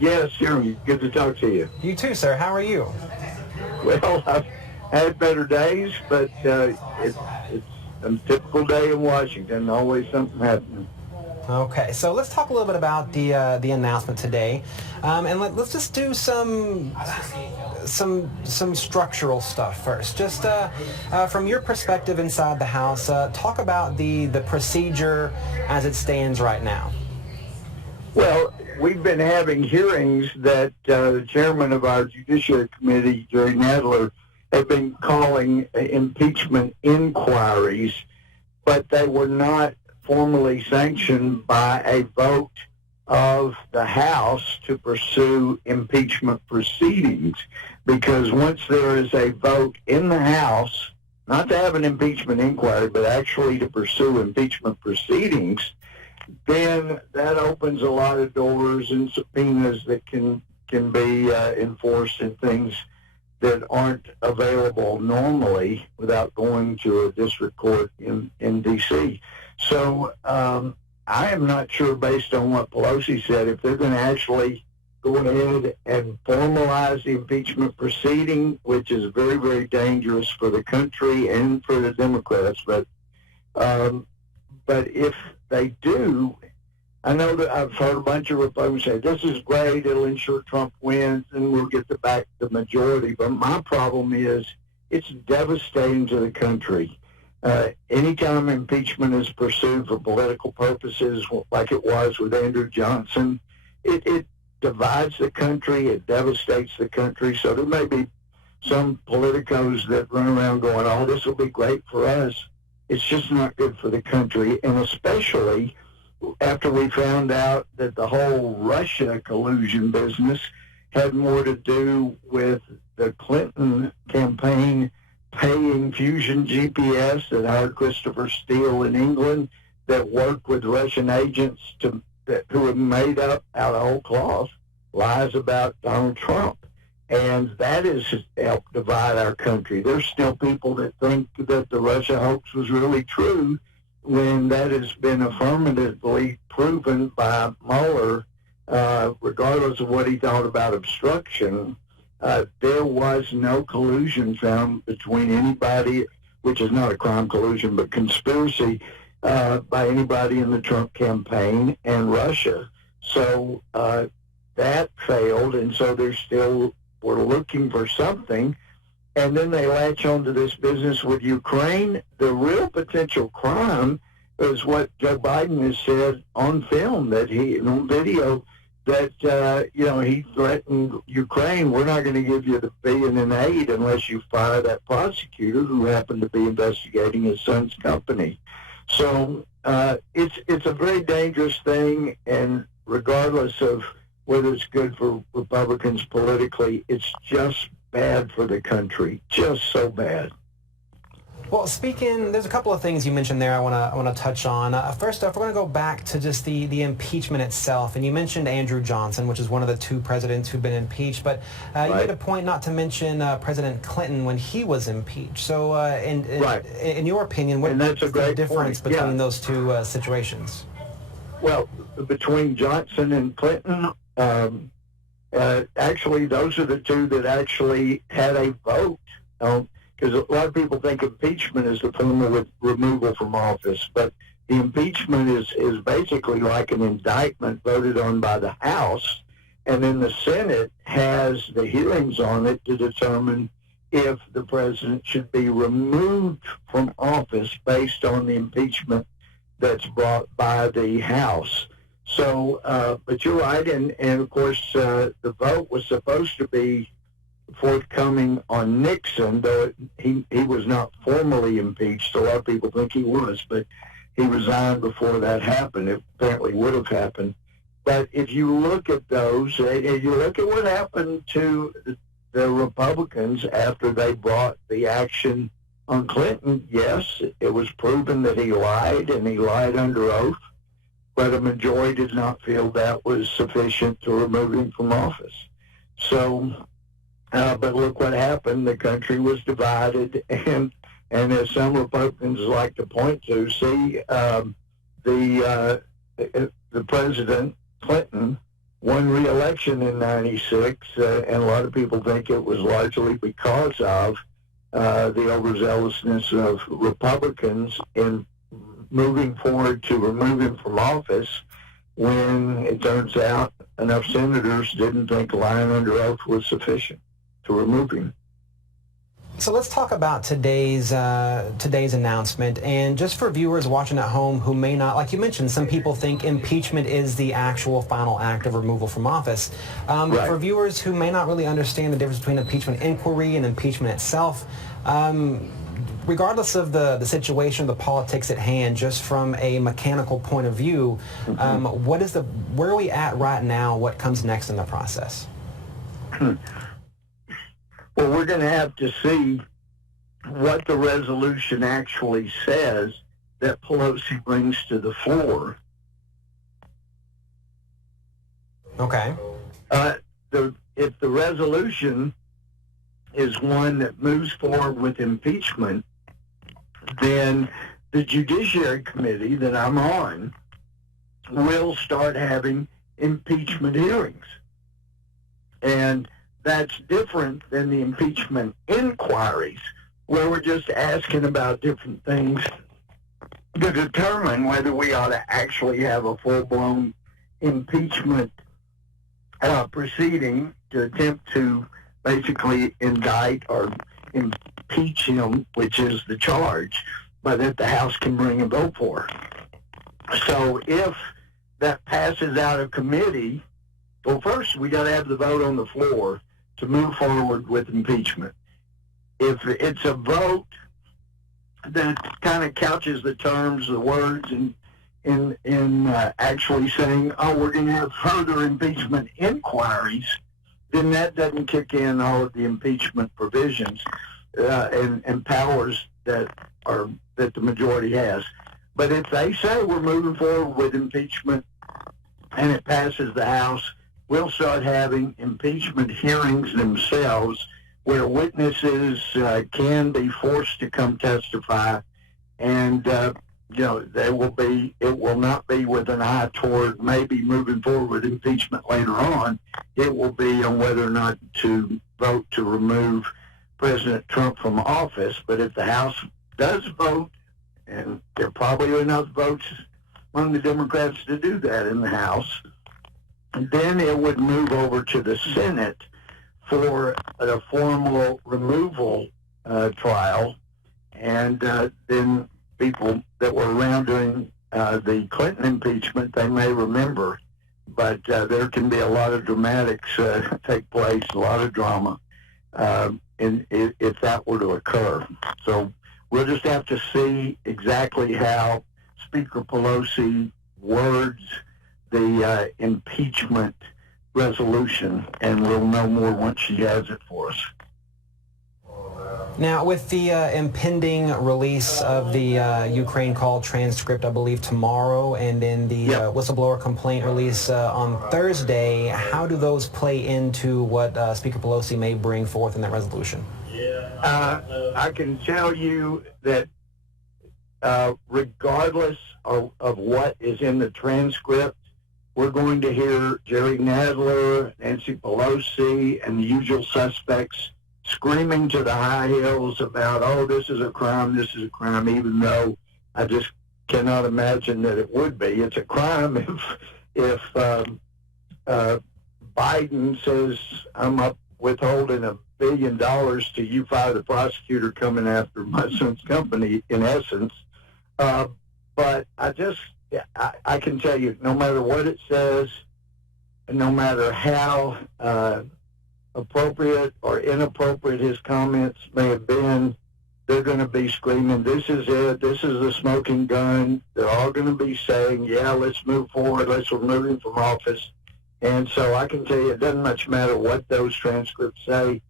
Yes, Jeremy. Good to talk to you. You too, sir. How are you? Well, I've had better days, but it's a typical day in Washington. Always something happening. Okay, so let's talk a little bit about the announcement today, and let's just do some structural stuff first. Just from your perspective inside the House, talk about the procedure as it stands right now. Well, we've been having hearings that the chairman of our Judiciary Committee, Jerry Nadler, have been calling impeachment inquiries, but they were not formally sanctioned by a vote of the House to pursue impeachment proceedings. Because once there is a vote in the House, not to have an impeachment inquiry, but actually to pursue impeachment proceedings, then that opens a lot of doors and subpoenas that can be enforced and things that aren't available normally without going to a district court in D.C. So I am not sure, based on what Pelosi said, if they're going to actually go ahead and formalize the impeachment proceeding, which is very, very dangerous for the country and for the Democrats. But if they do, I know that I've heard a bunch of Republicans say, this is great, it'll ensure Trump wins, and we'll get back the majority. But my problem is it's devastating to the country. Anytime impeachment is pursued for political purposes, like it was with Andrew Johnson, it divides the country, it devastates the country. So there may be some politicos that run around going, oh, this will be great for us. It's just not good for the country, and especially after we found out that the whole Russia collusion business had more to do with the Clinton campaign paying Fusion GPS that hired Christopher Steele in England, that worked with Russian agents who had made up out of whole cloth lies about Donald Trump. And that has helped divide our country. There's still people that think that the Russia hoax was really true when that has been affirmatively proven by Mueller, regardless of what he thought about obstruction. There was no collusion found between anybody, which is not a crime, collusion, but conspiracy by anybody in the Trump campaign and Russia. So that failed, and so we're looking for something. And then they latch onto this business with Ukraine. The real potential crime is what Joe Biden has said on film, on video, that he threatened Ukraine. We're not going to give you the $1 billion in aid unless you fire that prosecutor who happened to be investigating his son's company. So it's a very dangerous thing, and regardless of whether it's good for Republicans politically, it's just bad for the country, just so bad. Well, there's a couple of things you mentioned there I want to touch on. First off, we're going to go back to just the impeachment itself. And you mentioned Andrew Johnson, which is one of the two presidents who've been impeached. But you made a point not to mention President Clinton when he was impeached. So in your opinion, what is the difference between those two situations? Well, between Johnson and Clinton, actually, those are the two that actually had a vote. Because a lot of people think impeachment is the form of removal from office, but the impeachment is basically like an indictment voted on by the House, and then the Senate has the hearings on it to determine if the president should be removed from office based on the impeachment that's brought by the House. So, but you're right, and of course the vote was supposed to be forthcoming on Nixon, though he was not formally impeached. A lot of people think he was, but he resigned before that happened. It apparently would have happened. But if you look at those, if you look at what happened to the Republicans after they brought the action on Clinton, yes, it was proven that he lied, and he lied under oath, but a majority did not feel that was sufficient to remove him from office. So, but look what happened. The country was divided, and as some Republicans like to point to, see, the President Clinton won re-election in '96, and a lot of people think it was largely because of the overzealousness of Republicans in moving forward to remove him from office, when it turns out enough senators didn't think lying under oath was sufficient to remove him. So let's talk about today's announcement. And just for viewers watching at home who may not, like you mentioned, some people think impeachment is the actual final act of removal from office. Right. For viewers who may not really understand the difference between impeachment inquiry and impeachment itself, regardless of the situation, the politics at hand, just from a mechanical point of view, where are we at right now? What comes next in the process? Well, we're going to have to see what the resolution actually says that Pelosi brings to the floor. Okay. If the resolution is one that moves forward with impeachment, then the Judiciary Committee that I'm on will start having impeachment hearings. And that's different than the impeachment inquiries, where we're just asking about different things to determine whether we ought to actually have a full-blown impeachment proceeding to attempt to basically indict or impeach him, which is the charge, but that the House can bring a vote for. So if that passes out of committee, well, first we got to have the vote on the floor to move forward with impeachment. If it's a vote that kind of couches the terms, the words, in actually saying, oh, we're going to have further impeachment inquiries, then that doesn't kick in all of the impeachment provisions and powers that the majority has. But if they say we're moving forward with impeachment and it passes the House, we'll start having impeachment hearings themselves, where witnesses can be forced to come testify, and it will not be with an eye toward maybe moving forward with impeachment later on. It will be on whether or not to vote to remove President Trump from office. But if the House does vote, and there probably are enough votes among the Democrats to do that in the House, then it would move over to the Senate for a formal removal trial, and then people that were around during the Clinton impeachment, they may remember, but there can be a lot of dramatics take place, a lot of drama, if that were to occur. So we'll just have to see exactly how Speaker Pelosi words the impeachment resolution, and we'll know more once she has it for us. Now, with the impending release of the Ukraine call transcript, I believe tomorrow, and then the whistleblower complaint release on Thursday, how do those play into what Speaker Pelosi may bring forth in that resolution? I can tell you that regardless of what is in the transcript, we're going to hear Jerry Nadler, Nancy Pelosi, and the usual suspects screaming to the high hills about, oh, this is a crime, even though I just cannot imagine that it would be. It's a crime if Biden says, I'm up withholding $1 billion till you fire the prosecutor coming after my son's company, in essence. But I can tell you, no matter what it says, and no matter how appropriate or inappropriate his comments may have been, they're going to be screaming, this is it, this is the smoking gun. They're all going to be saying, yeah, let's move forward, let's remove him from office. And so I can tell you, it doesn't much matter what those transcripts say.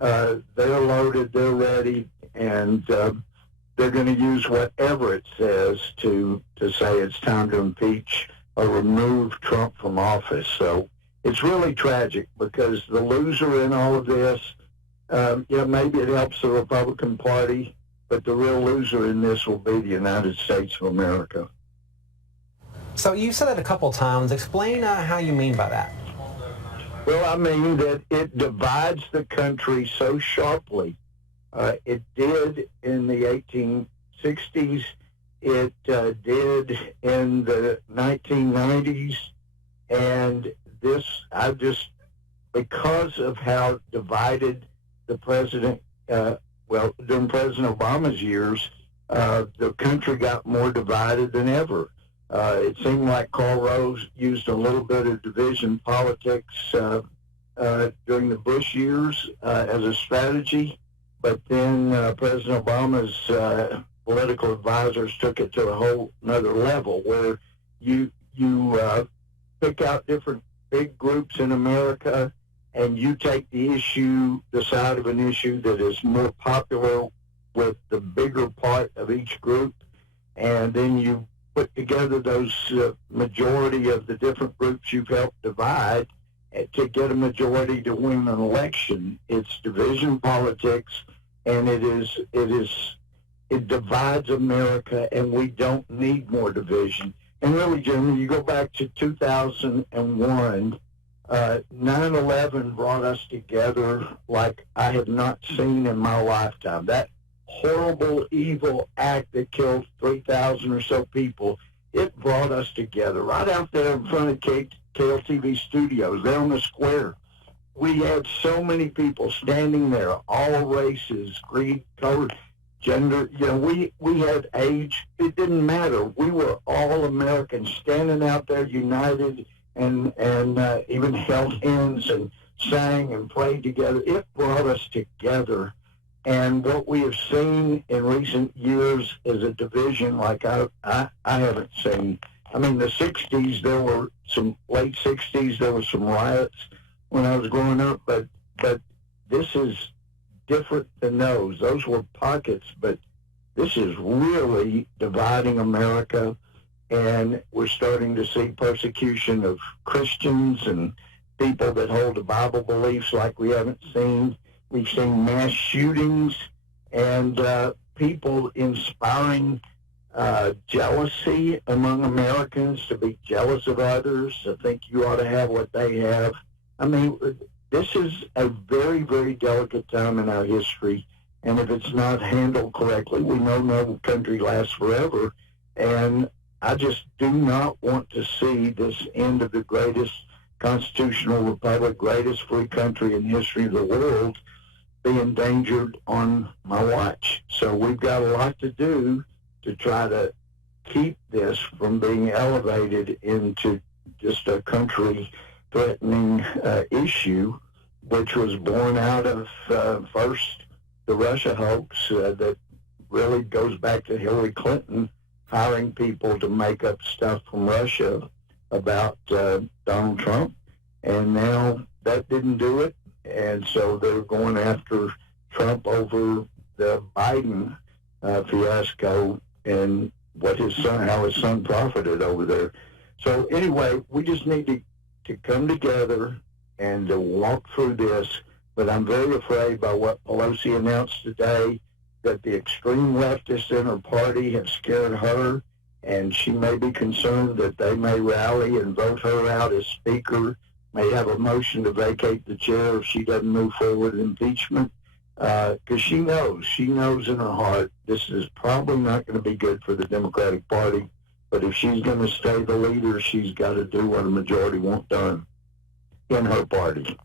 They're loaded, they're ready, and they're going to use whatever it says to say it's time to impeach or remove Trump from office. So it's really tragic, because the loser in all of this, maybe it helps the Republican Party, but the real loser in this will be the United States of America. So you said that a couple times. Explain how you mean by that. Well, I mean that it divides the country so sharply. It did in the 1860s. It did in the 1990s. And because of how divided the president, during President Obama's years, the country got more divided than ever. It seemed like Karl Rove used a little bit of division politics during the Bush years as a strategy, but then President Obama's political advisors took it to a whole another level where you pick out different big groups in America and you take the side of an issue that is more popular with the bigger part of each group, and then you put together those majority of the different groups you've helped divide to get a majority to win an election. It's division politics, and it divides America, and we don't need more division. And really, Jimmy, you go back to 2001, 9/11 brought us together like I have not seen in my lifetime. That horrible, evil act that killed 3,000 or so people, it brought us together right out there in front of KLTV studios, there on the square. We had so many people standing there, all races, creed, color, gender. We had age. It didn't matter. We were all Americans standing out there united and even held hands and sang and played together. It brought us together. And what we have seen in recent years is a division like I haven't seen. I mean, the 60s, there were some late 60s, there were some riots when I was growing up, but this is different than those. Those were pockets, but this is really dividing America, and we're starting to see persecution of Christians and people that hold the Bible beliefs like we haven't seen. We've seen mass shootings and people inspiring jealousy among Americans to be jealous of others, to think you ought to have what they have. I mean, this is a very, very delicate time in our history, and if it's not handled correctly, we know no country lasts forever, and I just do not want to see this end of the greatest constitutional republic, greatest free country in the history of the world, be endangered on my watch. So we've got a lot to do to try to keep this from being elevated into just a country-threatening issue, which was born out of first the Russia hoax that really goes back to Hillary Clinton hiring people to make up stuff from Russia about Donald Trump, and now that didn't do it, and so they're going after Trump over the Biden fiasco and how his son profited over there. So anyway, we just need to come together and to walk through this, but I'm very afraid by what Pelosi announced today, that the extreme leftists in her party have scared her, and she may be concerned that they may rally and vote her out as Speaker, may have a motion to vacate the chair if she doesn't move forward with impeachment, because she knows in her heart this is probably not going to be good for the Democratic Party, but if she's going to stay the leader, she's got to do what a majority wants done in her party.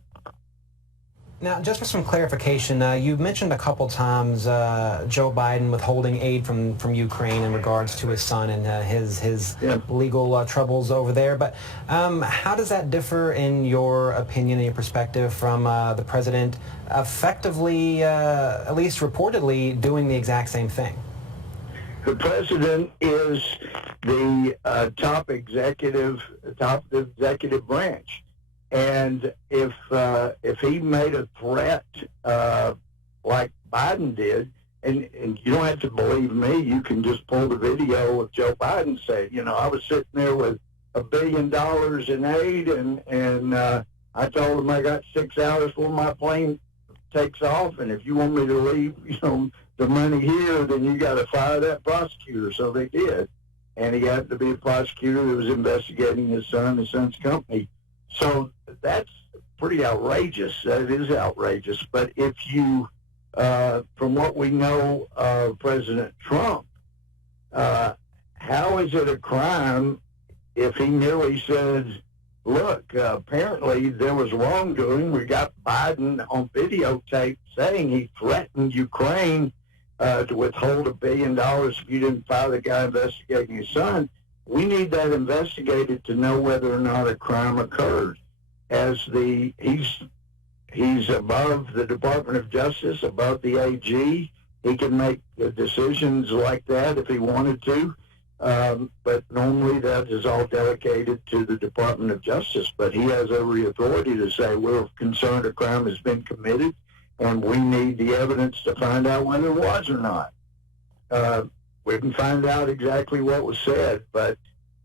Now, just for some clarification, you mentioned a couple times Joe Biden withholding aid from Ukraine in regards to his son and his legal troubles over there. But how does that differ, in your opinion and your perspective, from the president effectively, at least reportedly, doing the exact same thing? The president is the top executive branch. And if he made a threat like Biden did, and you don't have to believe me, you can just pull the video of Joe Biden saying, I was sitting there with $1 billion in aid, and I told him I got 6 hours before my plane takes off, and if you want me to leave, the money here, then you got to fire that prosecutor. So they did, and he happened to be a prosecutor that was investigating his son's company. So that's pretty outrageous. That is outrageous. But if you, from what we know of President Trump, how is it a crime if he merely says, look, apparently there was wrongdoing. We got Biden on videotape saying he threatened Ukraine to withhold $1 billion if you didn't fire the guy investigating his son. We need that investigated to know whether or not a crime occurred. He's above the Department of Justice, above the AG. He can make decisions like that if he wanted to. But normally that is all delegated to the Department of Justice. But he has every authority to say, we're concerned a crime has been committed, and we need the evidence to find out whether it was or not. We can find out exactly what was said, but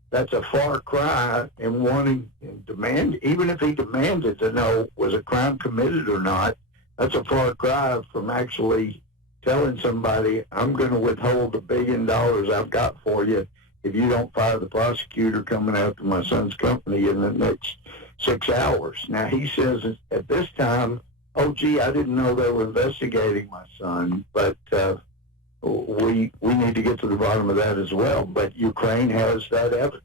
that's a far cry in wanting and demand, even if he demanded to know was a crime committed or not, that's a far cry from actually telling somebody, I'm going to withhold $1 billion I've got for you if you don't fire the prosecutor coming after my son's company in the next 6 hours. Now, he says at this time, oh, gee, I didn't know they were investigating my son, but we need to get to the bottom of that as well. But Ukraine has that evidence,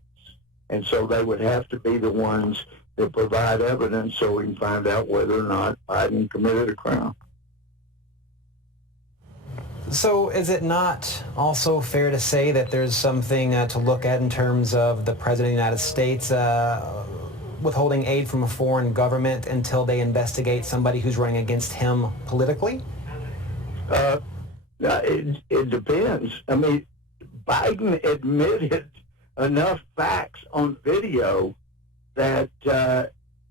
and so they would have to be the ones that provide evidence so we can find out whether or not Biden committed a crime. So is it not also fair to say that there's something to look at in terms of the President of the United States withholding aid from a foreign government until they investigate somebody who's running against him politically? It depends. I mean, Biden admitted enough facts on video that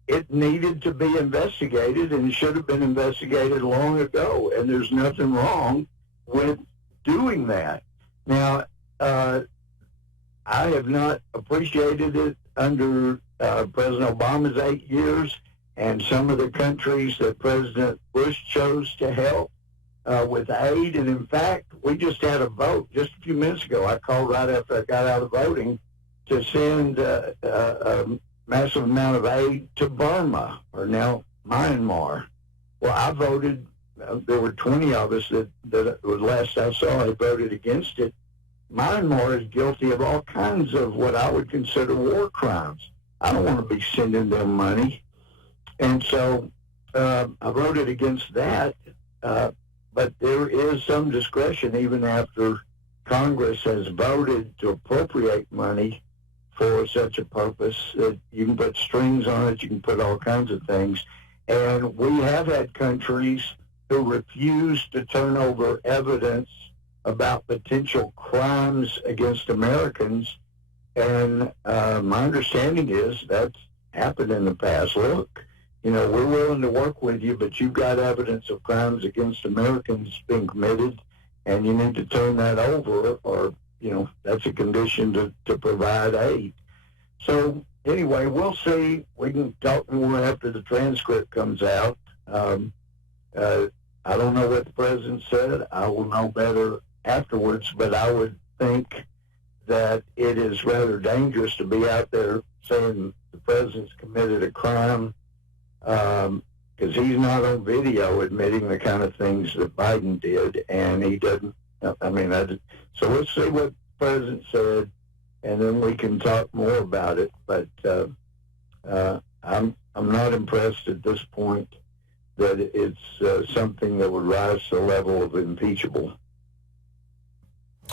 it needed to be investigated and should have been investigated long ago, and there's nothing wrong with doing that. Now, I have not appreciated it under President Obama's 8 years and some of the countries that President Bush chose to help with aid. And in fact, we just had a vote just a few minutes ago. I called right after I got out of voting to send a massive amount of aid to Burma, or now Myanmar. Well, I voted. There were 20 of us that last I saw had voted against it. Myanmar is guilty of all kinds of what I would consider war crimes. I don't want to be sending them money. And so I voted against that. But there is some discretion even after Congress has voted to appropriate money for such a purpose. That you can put strings on it, you can put all kinds of things. And we have had countries who refuse to turn over evidence about potential crimes against Americans. And my understanding is that's happened in the past. Look, we're willing to work with you, but you've got evidence of crimes against Americans being committed, and you need to turn that over, or, that's a condition to provide aid. So anyway, we'll see. We can talk more after the transcript comes out. I don't know what the president said. I will know better afterwards, but I would think that it is rather dangerous to be out there saying the president's committed a crime, because he's not on video admitting the kind of things that Biden did, and he doesn't. So let's see what the president said, and then we can talk more about it. But I'm not impressed at this point that it's something that would rise to the level of impeachable.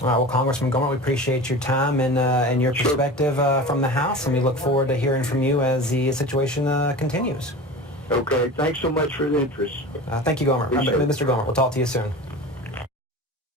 All right, well, Congressman Gohmert, we appreciate your time and your perspective from the House, and we look forward to hearing from you as the situation continues. Okay, thanks so much for the interest. Thank you, Gohmert. Mr. Gohmert, we'll talk to you soon.